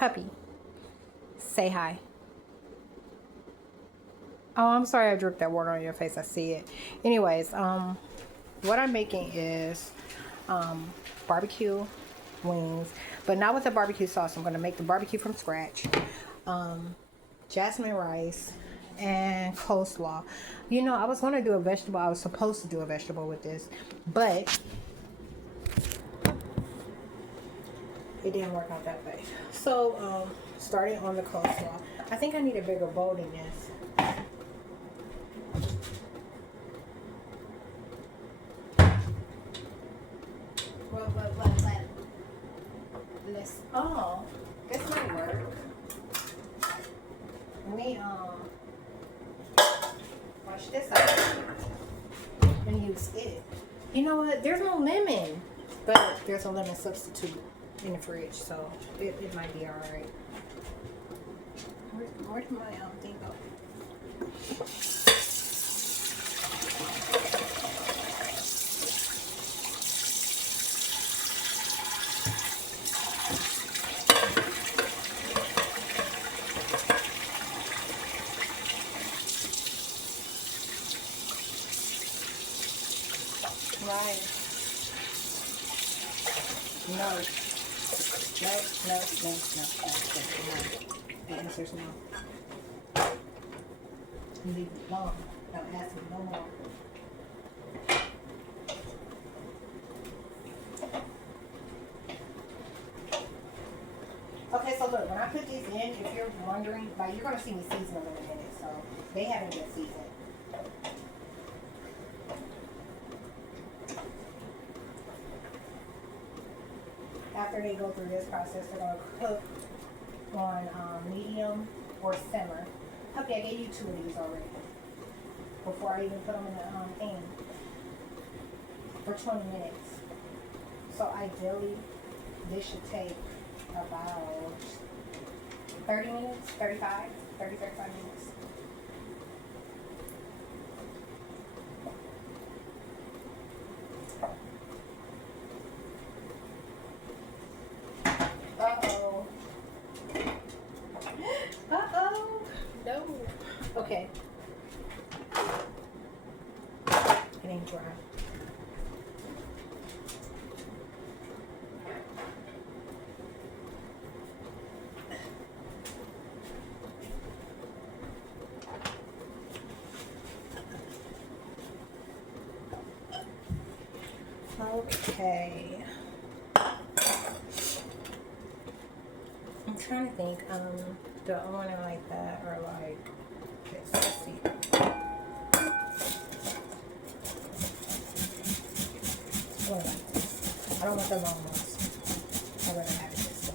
Puppy, say hi. Oh, I'm sorry I dripped that water on your face. I see it. Anyways, what I'm making is barbecue wings, but not with the barbecue sauce. I'm going to make the barbecue from scratch. Jasmine rice and coleslaw. You know, I was going to do a vegetable. I was supposed to do a vegetable with this, but it didn't work out that way. So, starting on the coleslaw. I think I need a bigger bowl than this. Oh, this might work. Let me wash this out and use it. You know what? There's no lemon, but there's a lemon substitute in the fridge, so it might be all right. Where did my thing go? Right. No. The answer's no. You leave it alone. Don't ask me no more. Okay, so look, when I put these in, if you're wondering, like, you're going to see me season them in a minute, so they haven't been seasoned. After they go through this process, they're going to cook on medium or simmer. Okay, I gave you 2 of these already before I even put them in the pan for 20 minutes. So ideally, this should take about 30 minutes, 35 minutes. Uh-oh. Uh-oh. No. Okay. It ain't dry. Okay. I'm trying to think, do I want it like that or like this? Let's see. Or like this. I don't want the long ones. I'm gonna have it this way.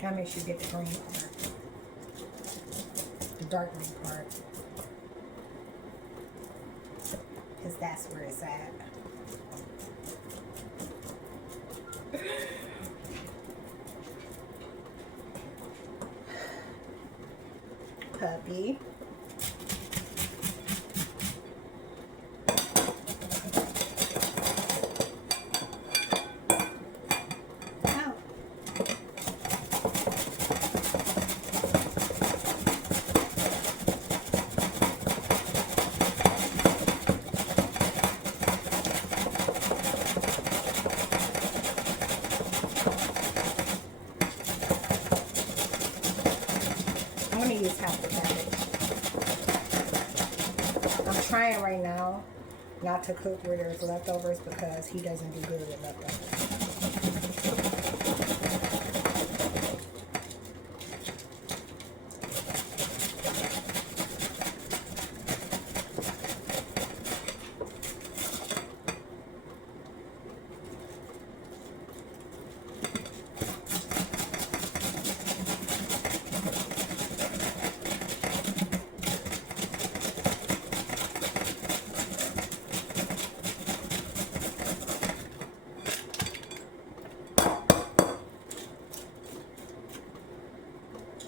Gotta make sure you get the green part. The dark green part. Because that's where it's at. Puppy. I'm going to use half the cabbage. I'm trying right now not to cook where there's leftovers because he doesn't do good with leftovers.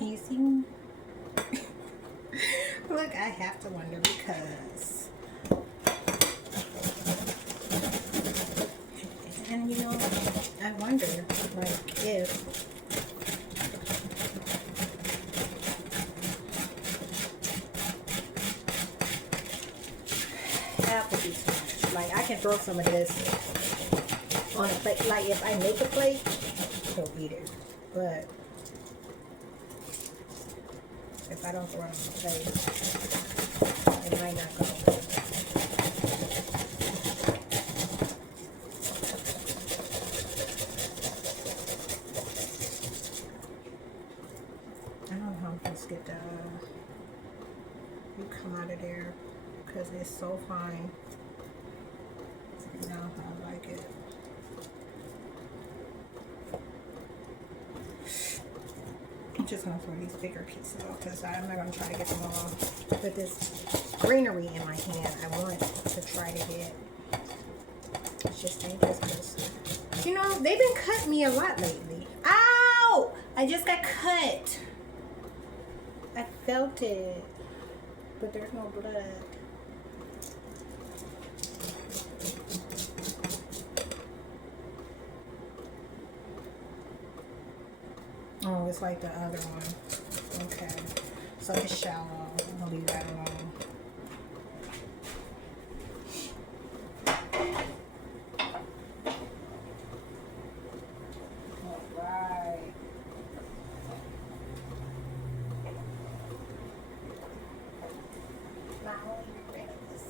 Can you see me? Look, I have to wonder because. And you know, I wonder, like, if half would be too much. Like, I can throw some of this on a plate. Like, if I make a plate, he'll eat it. But if I don't throw it on the plate, it might not go. I don't know how I'm supposed to get the you come out of there because it's so fine. You know how I like it. I'm just gonna throw these bigger pieces off because I'm not gonna try to get them all with this greenery in my hand. I want to try to get. It's just dangerous because you know they've been cutting me a lot lately. Ow! I just got cut. I felt it, but there's no blood. Oh, it's like the other one. Okay. So it's shallow. I'll leave that alone. Alright. Not only regret this.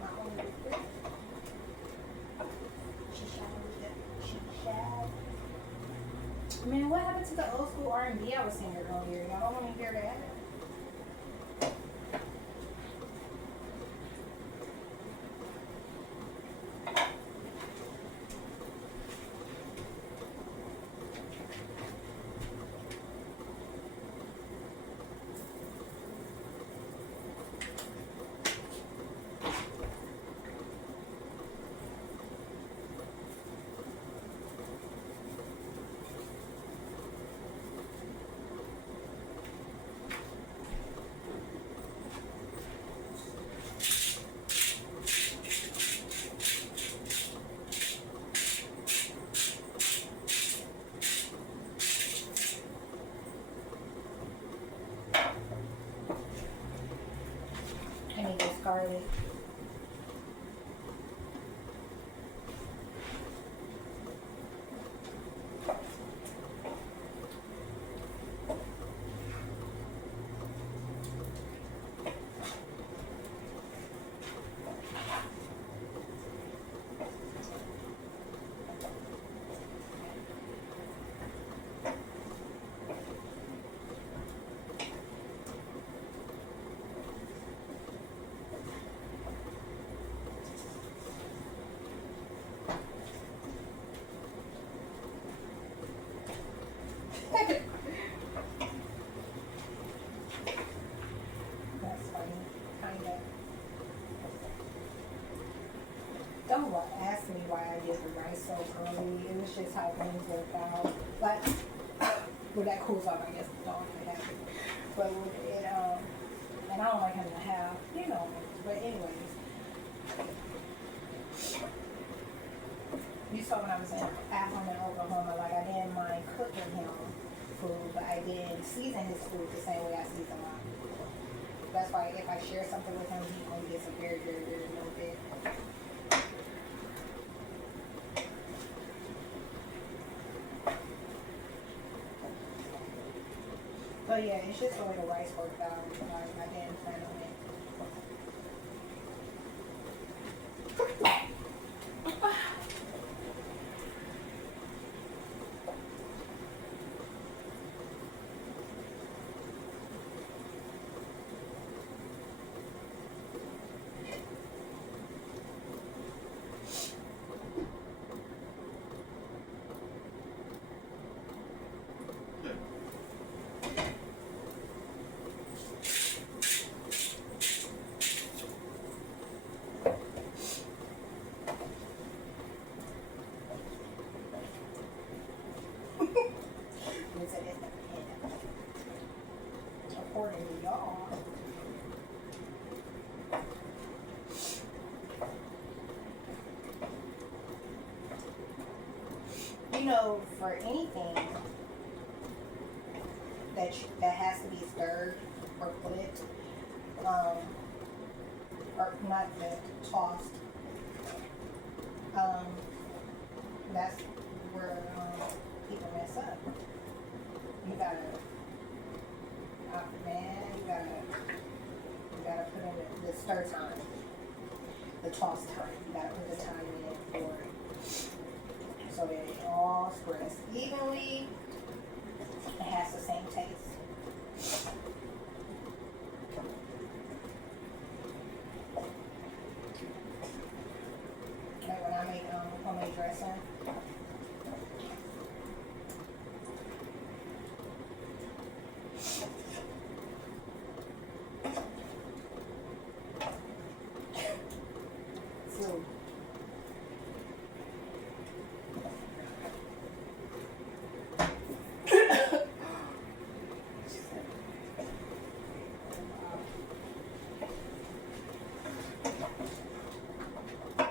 Not only regret. Man, what happened to the old school R&B I was singing earlier? Y'all don't want to hear that? I need this garlic. That's funny, kind of. Don't ask me why I did the rice so early. It was just how things worked out. Like, when that cools off, I guess the dog can have it. But with it, and I don't like having to have, you know. But anyways, you saw when I was at home in Oklahoma, like I didn't mind cooking him food, but I didn't season his food the same way I season mine. That's why if I share something with him, he only gets a very, very, very little bit. But yeah, it's just the way the rice worked out. I didn't plan on it. all. You know, for anything that has to be stirred or flipped, or not flipped, tossed, that's where people mess up. You gotta, man, you gotta put in the stir time, the toss time. You gotta put the time in for it, so that it all spreads evenly. It has the same taste. Like when I make homemade dressing.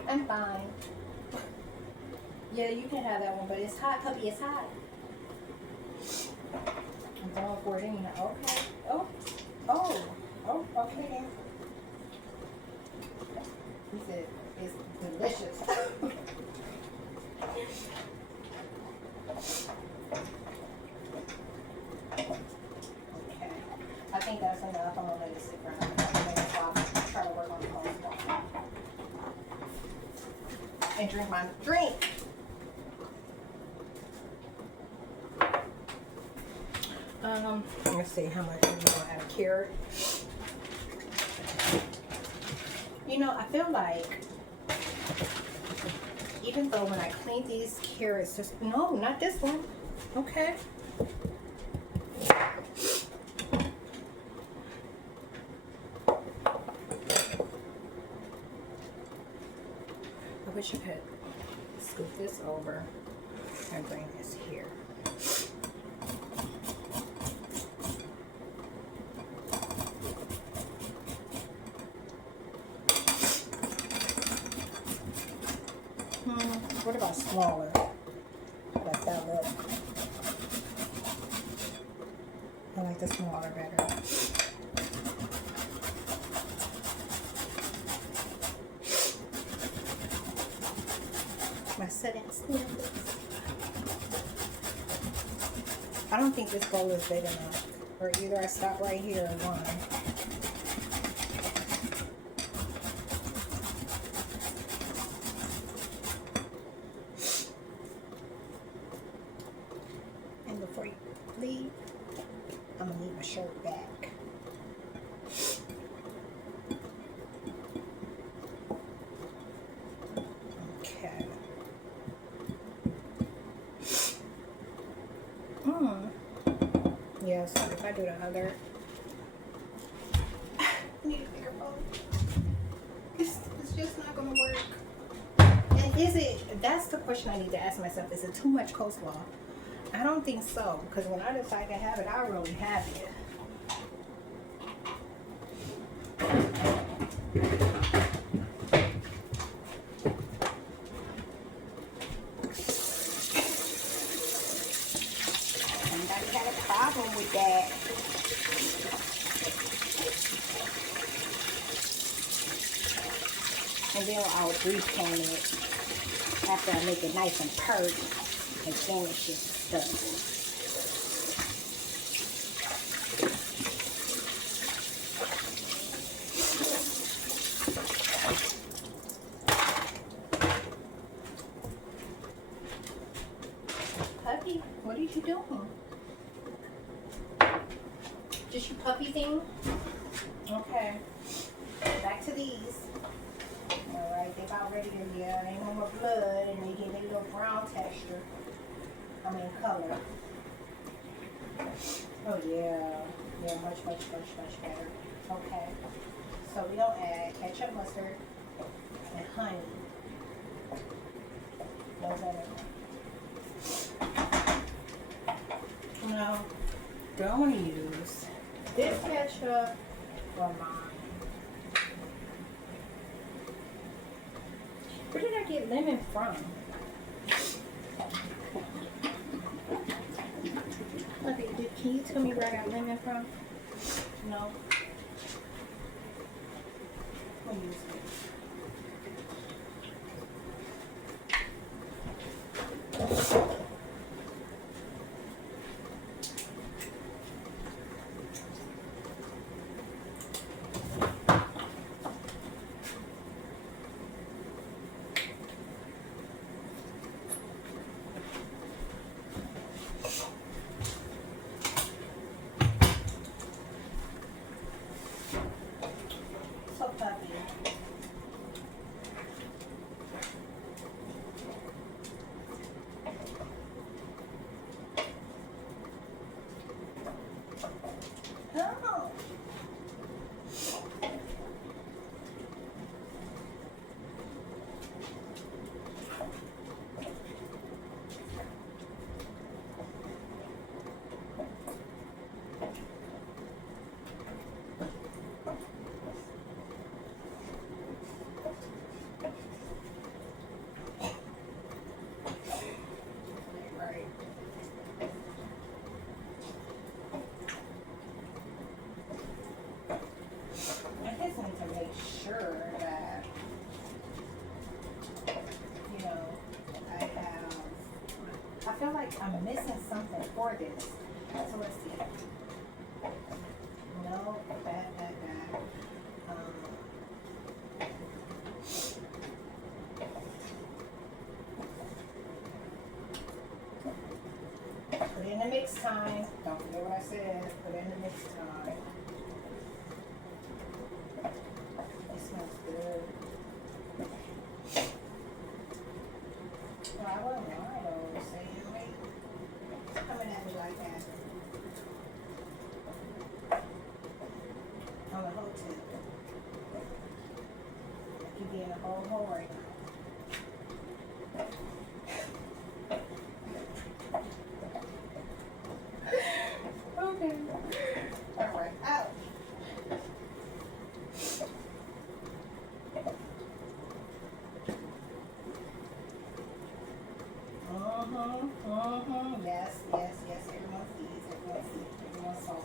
I'm fine. Yeah, you can have that one, but it's hot, puppy. It's hot. I'm going for it anyhow. Okay. Oh, okay then. He said it's delicious. Okay. I think that's enough. I'm gonna let it sit for another 20 minutes while I try to work on the coleslaw. And drink my drink. Let's see how much I'm gonna add a carrot. You know, I feel like even though when I clean these carrots, no, not this one. Okay. I wish I could scoop this over and bring this here. What about smaller? Like that look. I like the smaller better. My setting snippets. I don't think this bowl is big enough. Or either I stop right here or one. And before you leave, I'm gonna leave my shirt back. Yeah, so if I do the other, I need a bigger bowl. It's just not gonna work. And is it, that's the question I need to ask myself, is it too much coleslaw? I don't think so, because when I decide to have it, I really have it. With that, and then I'll repan it after I make it nice and purty and finish it stuff. Puppy, what are you doing? Just your puppy thing? Okay. Back to these. Alright, they about ready to, yeah, ain't no more blood and they get a little brown texture. I mean color. Oh yeah. Yeah, much better. Okay. So we don't add ketchup, mustard, and honey. Those are the, no. Don't want to use This ketchup or mine? Where did I get lemon from? Okay, can you tell me where I got lemon from? No. I'll use it. So puppy. Oh. Right. I just need to make sure that, you know, I have, I feel like I'm missing something for this. So let's see. No, that. Put it in the mix time. Don't forget what I said. Put it in the mix time. It smells good. Well, I wasn't lying though. Saying, wait, it's coming at me like that. On the whole tip. You be in a whole hole right now. Okay. Alright, out. Yes. Everyone sees. Everyone saw.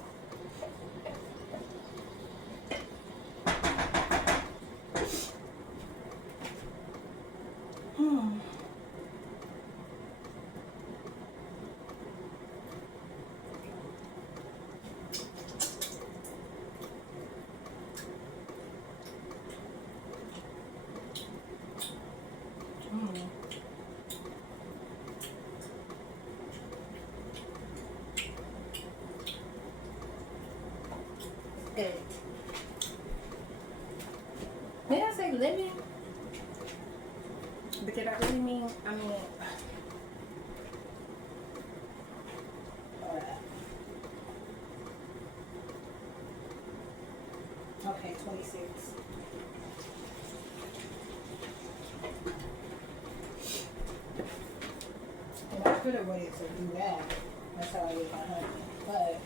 Good. Did I say lemon? But did I really mean, alright. Okay, 26. And I could have waited to do that. That's how I get my honey. But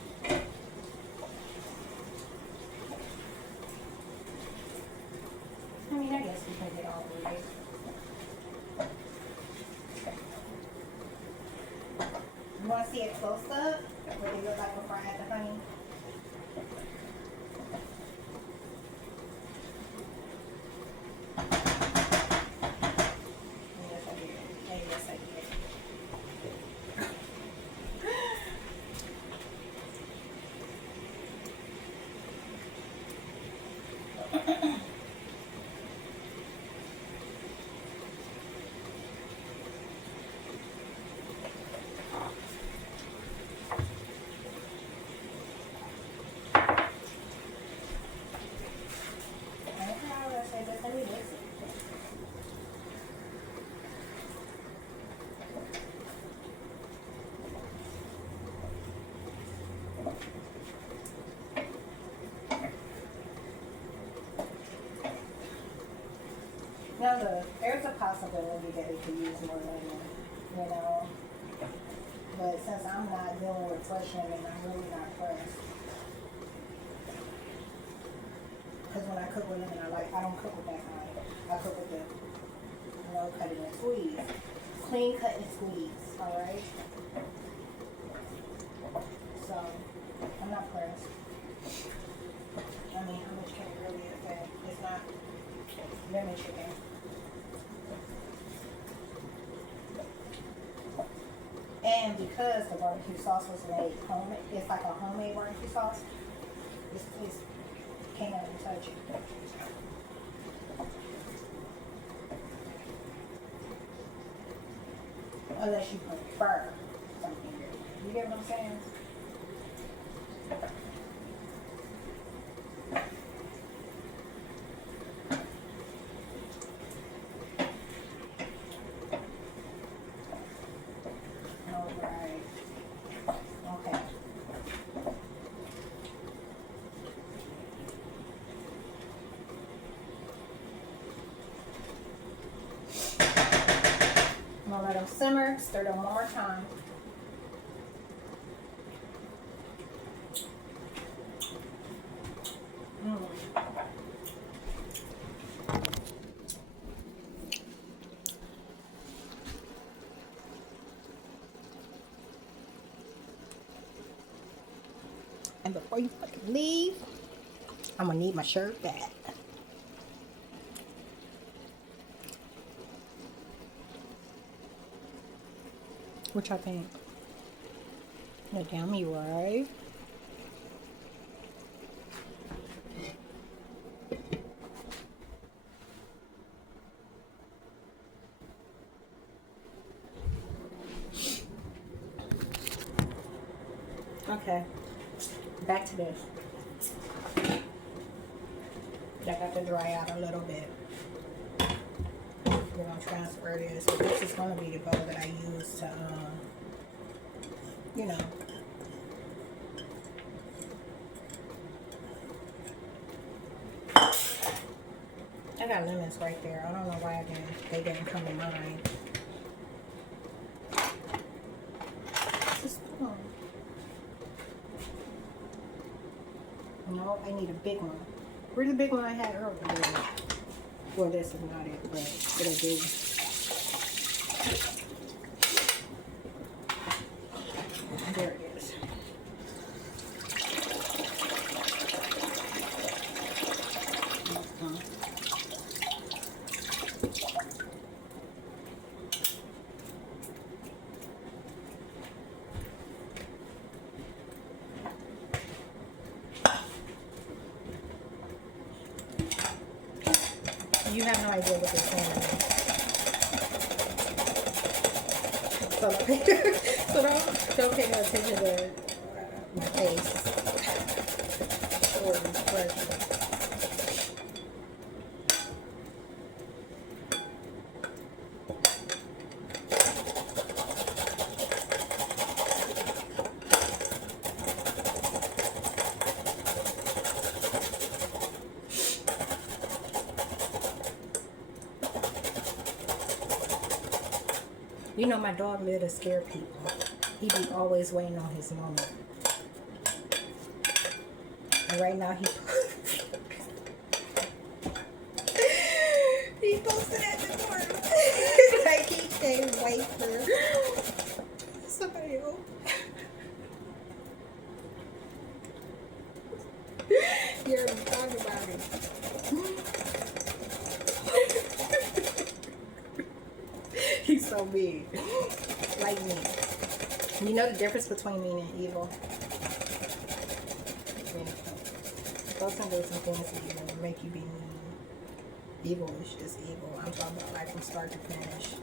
I mean, I guess we can get all of it. You want to see it close up? What they look like before I add the honey? Yes, I did. Hey, yes, I did. Now look, there's a possibility that it could use more lemon, you know. But since I'm not dealing with fresh lemon, I'm really not pressed. Because when I cook with lemon, I don't cook with that kind. I cook with the, cut it and squeeze. Clean cut and squeeze, alright? So, I'm not pressed. I mean, how much can it really affect? It's not lemon chicken. And because the barbecue sauce was made homemade, it's like a homemade barbecue sauce, it's can't even touch it. Unless you prefer something different. You get what I'm saying? Alright. Okay. I'm gonna let them simmer, stir them one more time. And before you fucking leave, I'm gonna need my shirt back. What y'all think? No, damn me, right? Okay, back to this. I got to dry out a little bit. We're gonna transfer this. But this is gonna be the bowl that I use to, you know. I got lemons right there. I don't know why they didn't come to mind. It's a spoon. No, I need a big one. Where's the big one I had earlier? Well, this is not it, but it'll do. There it is. You have no idea what this is. So don't pay no attention to my face or expression. You know, my dog live to scare people. He be always waiting on his moment. And right now he posted at the door. Like he can't wait for somebody else. You heard him talking about it. He's so big. Like me. You know the difference between mean and evil? Those can do some things to you and make you be mean. Evil is just evil. I'm talking about like from start to finish.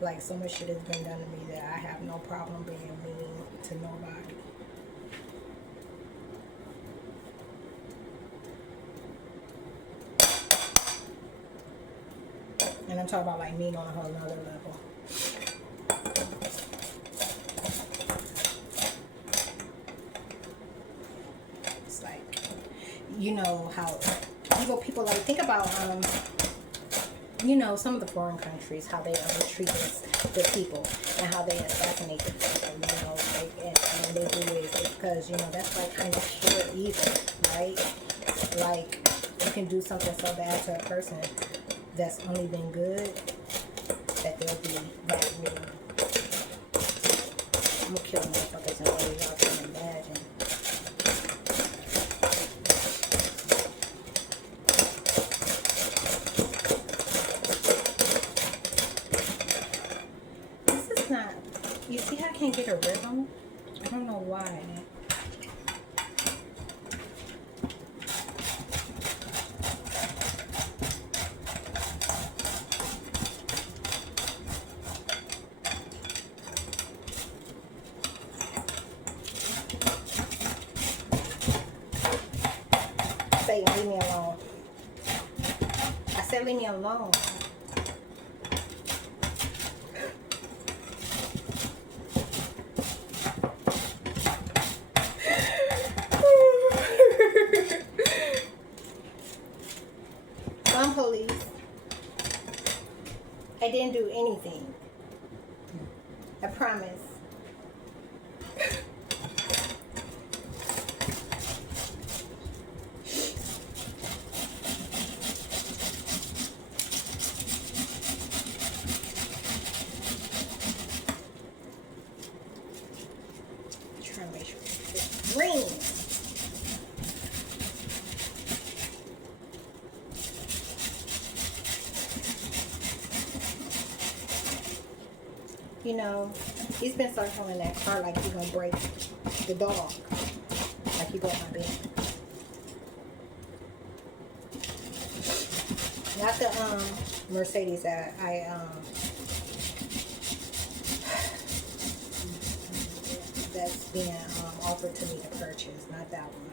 Like so much shit has been done to me that I have no problem being mean to nobody. And I'm talking about like mean on a whole nother level. It's like, you know how evil people, like think about, you know, some of the foreign countries, how they treat the people and how they assassinate the people, you know, like, and they do it because, you know, that's like kind of pure evil, right? Like, You can do something so bad to a person that's only been good that they'll be that mean. I'm gonna kill motherfuckers in ways y'all can't imagine. This is not, you see how I can't get a rhythm? I don't know why. Satan, leave me alone. I said leave me alone. Come, police. I didn't do anything. I promise. Trying to make sure it's green. You know, he's been circling that car like he's gonna break the dog. Like he broke my bed. Not the Mercedes that that's being offered to me to purchase, not that one.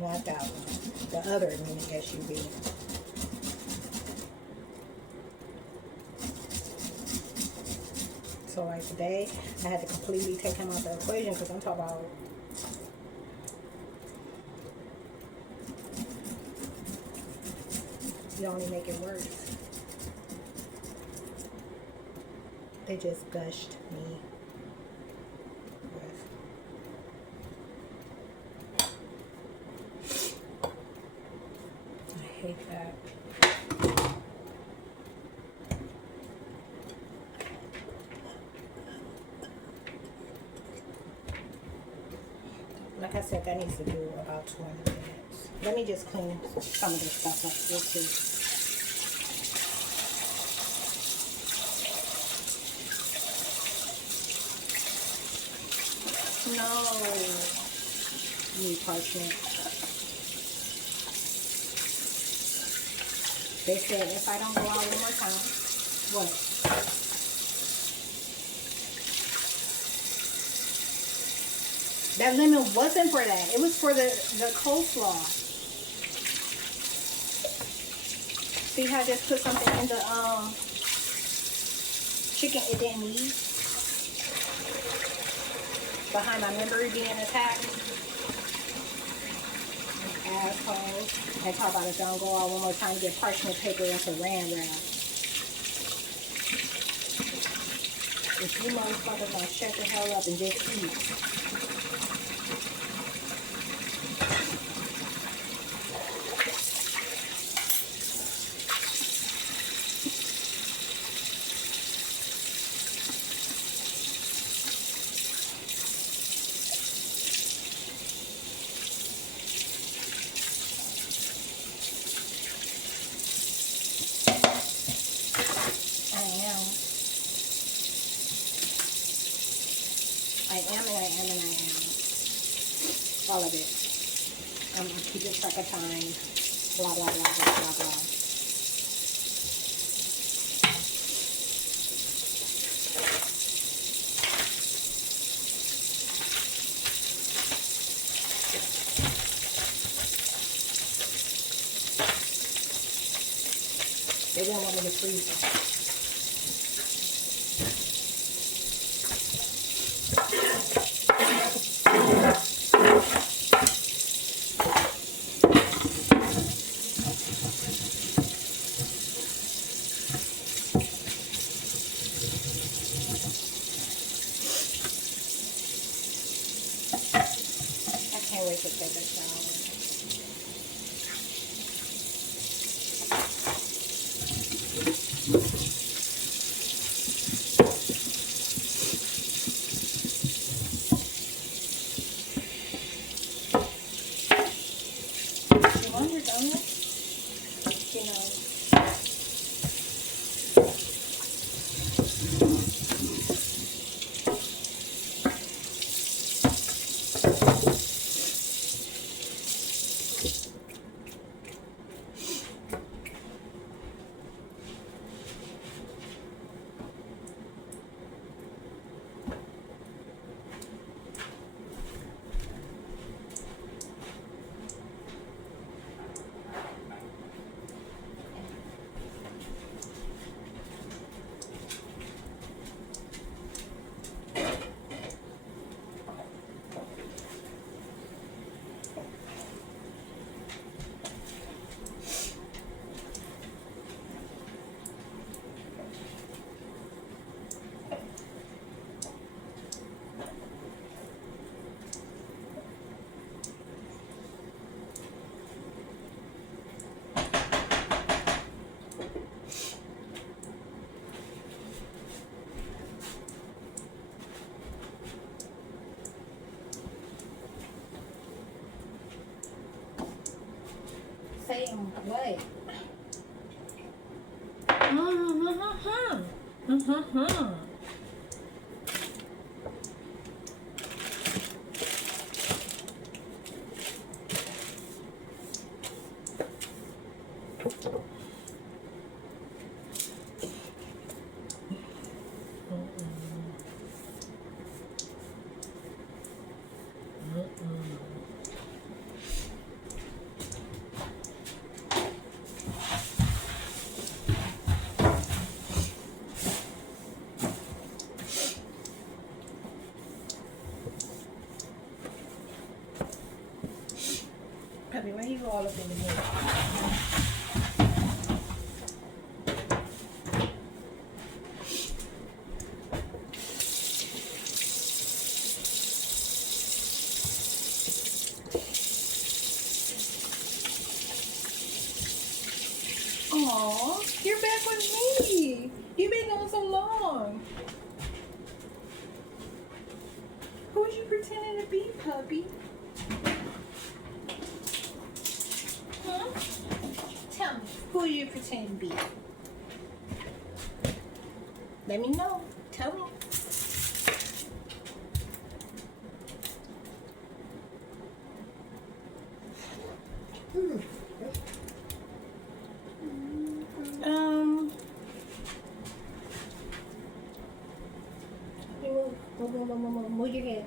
Not that one. The other mini SUV. So like today, I had to completely take him out the equation because I'm talking about you only make it worse. They just gushed me with. I hate that. Like I said, that needs to do about 20 minutes. Let me just clean some of this stuff up real quick. No. Need parchment. They said if I don't go out one more time, what? That lemon wasn't for that. It was for the coleslaw. See how I just put something in the chicken it didn't need? Behind my memory being attacked. Assholes. They talk about if I don't go out one more time to get parchment paper and saran wrap. If you motherfuckers don't shut the hell up and just eat. All of it. I'm keeping track of time. Blah, blah, blah, blah, blah, blah. They didn't want me to freeze it. Saying what? Mm-hmm. Puppy, why you all up in the middle? Aw, you're back with me. You've been gone so long. Who was you pretending to be, puppy? Huh? Tell me, who are you pretending to be? Let me know. Tell me.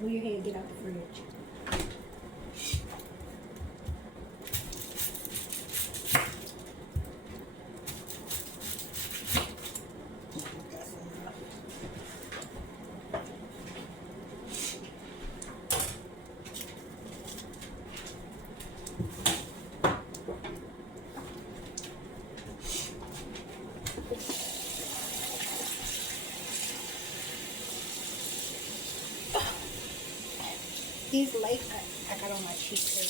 Move your head, get out the fridge. These lights I got on my cheek here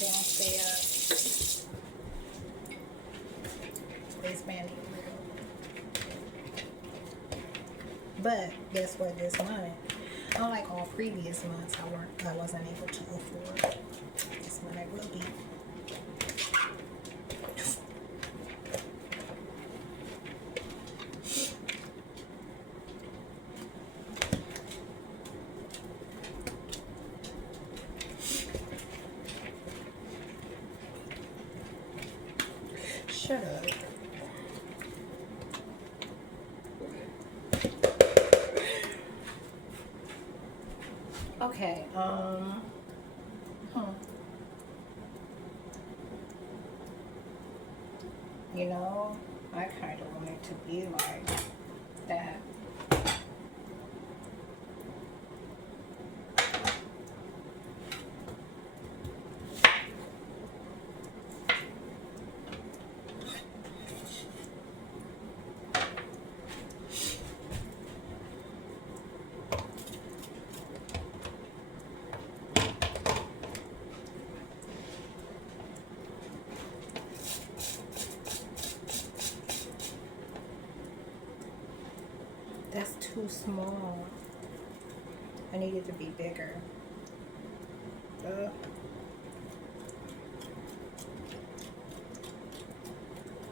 downstairs. Space Band. But guess what? This month, unlike all previous months, I wasn't able to afford. This month I will be. Shut up. Okay, you know, I kind of want it to be like that. That's too small. I need it to be bigger.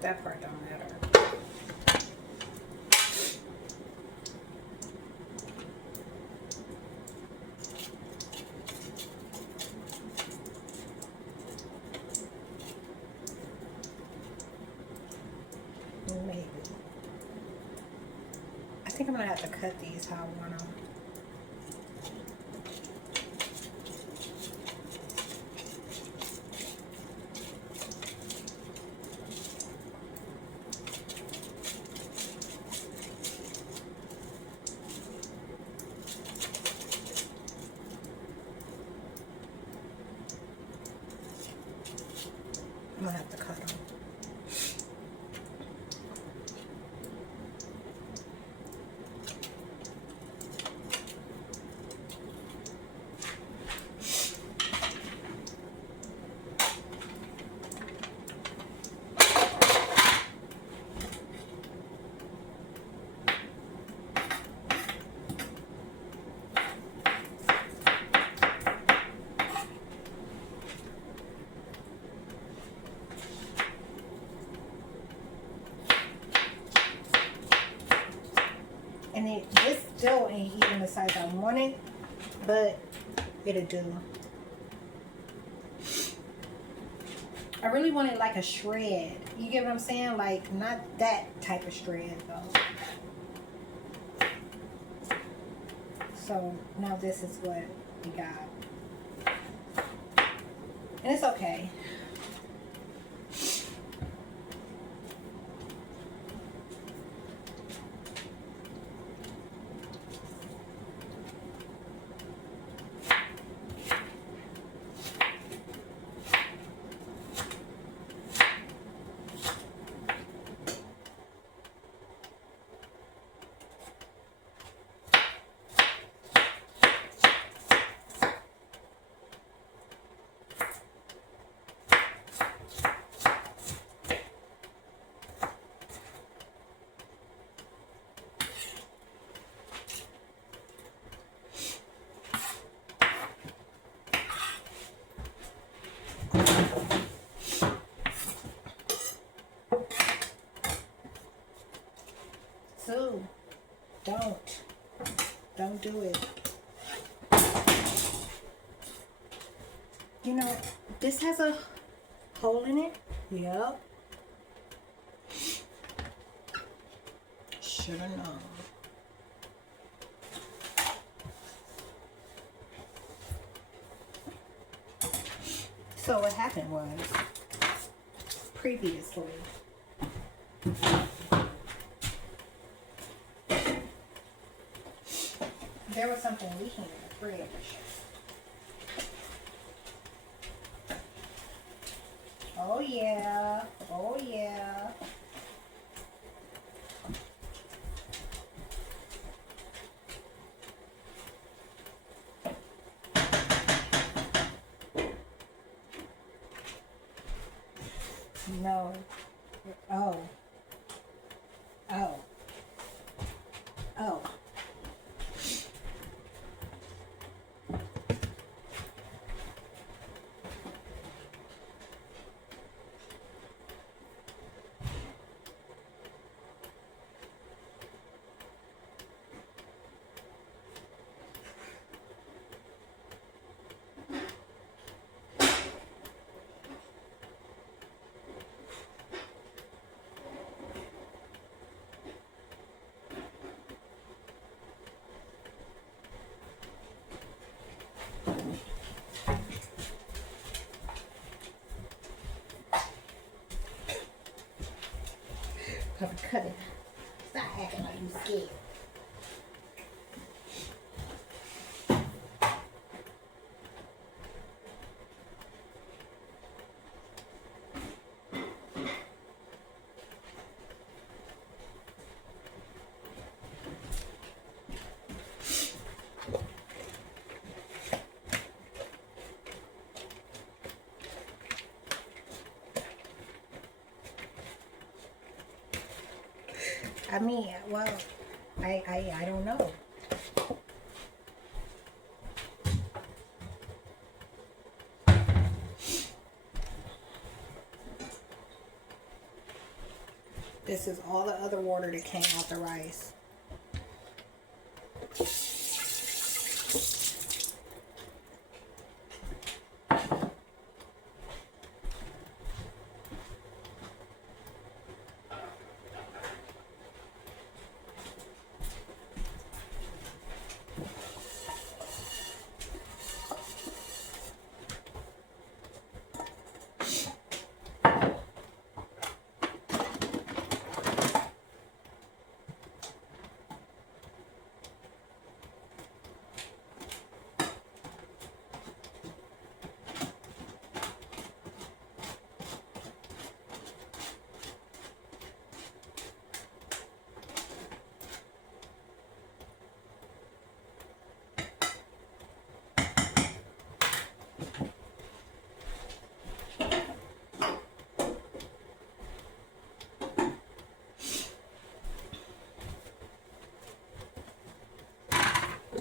That part don't matter. think I'm gonna have to cut these how I want them. I'm gonna have to cut them. And this still ain't even the size I wanted, but it'll do. I really wanted like a shred. You get what I'm saying? Like not that type of shred though. So now this is what we got. And it's okay. So, don't do it. You know, this has a hole in it. Yep. Should've known. So what happened was, previously, there was something leaking in the fridge. Oh yeah, oh yeah. No. Oh. Oh. Oh. Have to cut it. Stop acting like you scared. I mean, well, I don't know. This is all the other water that came out the rice.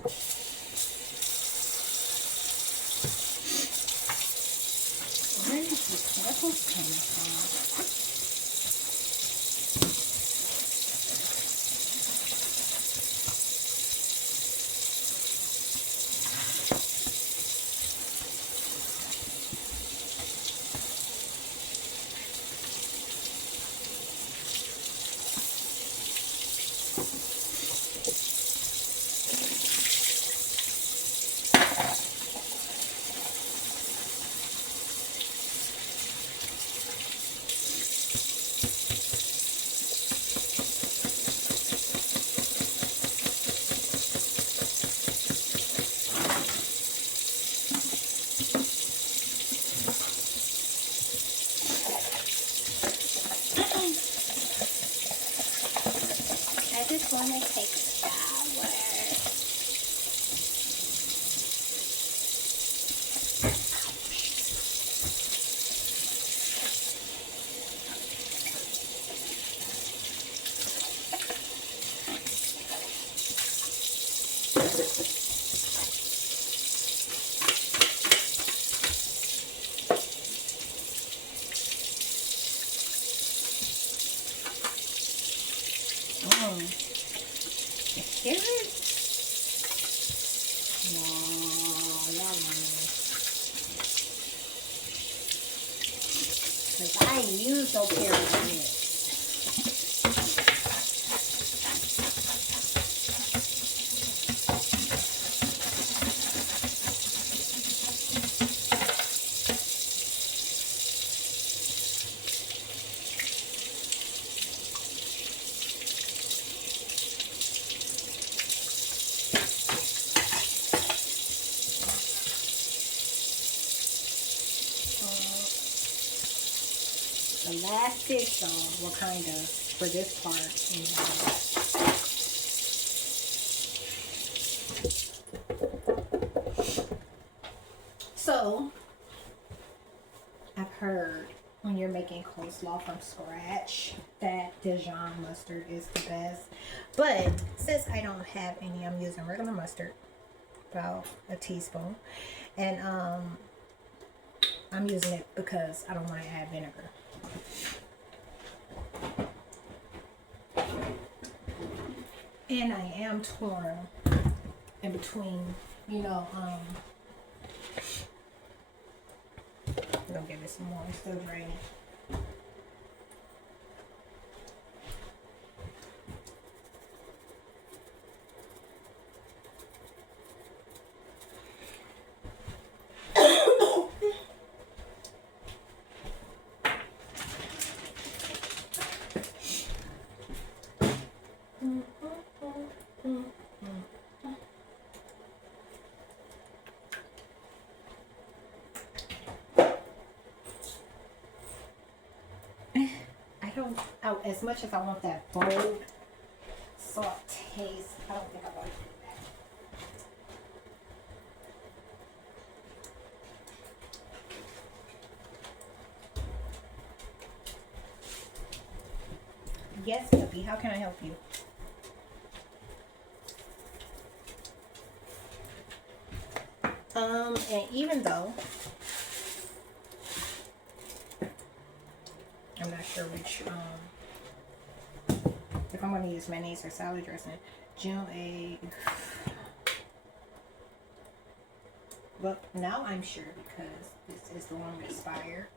Where is the peppers coming from? I just want to take a shower. Is it? No, y'all because I ain't used no carrots yet. The last dish though, will kind of, for this part, So, I've heard when you're making coleslaw from scratch that Dijon mustard is the best. But since I don't have any, I'm using regular mustard, about a teaspoon. And I'm using it because I don't want to add vinegar. And I am torn in between, you know, I'm gonna give it some more. It's still draining. As much as I want that bold salt taste, I don't think I want to do that. Yes, puppy, how can I help you? And even though I'm not sure which if I'm going to use mayonnaise or salad dressing, June egg. Well, now I'm sure because this is the one with Spire.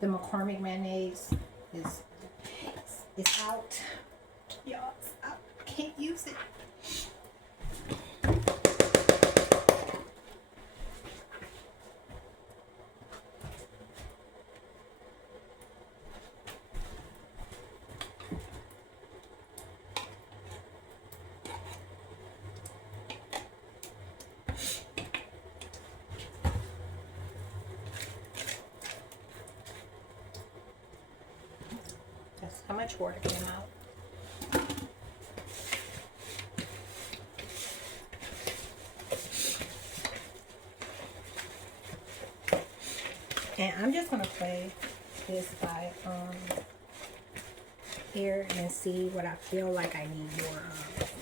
The McCormick mayonnaise is out. Y'all, I can't use it. How much water came out? And I'm just gonna play this by here and see what I feel like I need more of.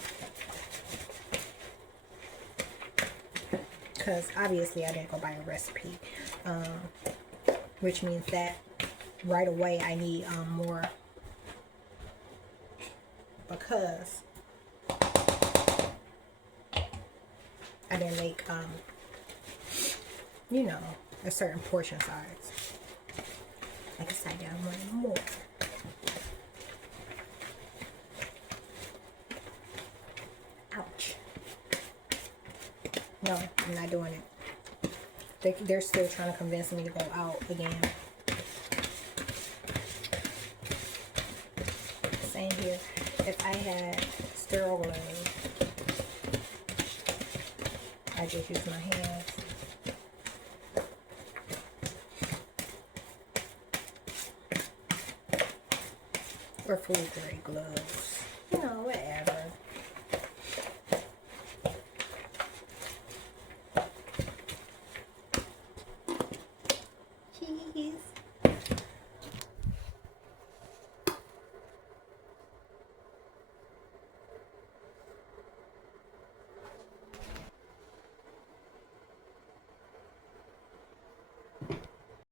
Because obviously I didn't go buy a recipe, which means that right away I need more, because I didn't make you know, a certain portion size. I decided I wanted more. Ouch. No, I'm not doing it. They're still trying to convince me to go out again. Same here. If I had sterile gloves, I just use my hands. Or food grade gloves. You know, whatever.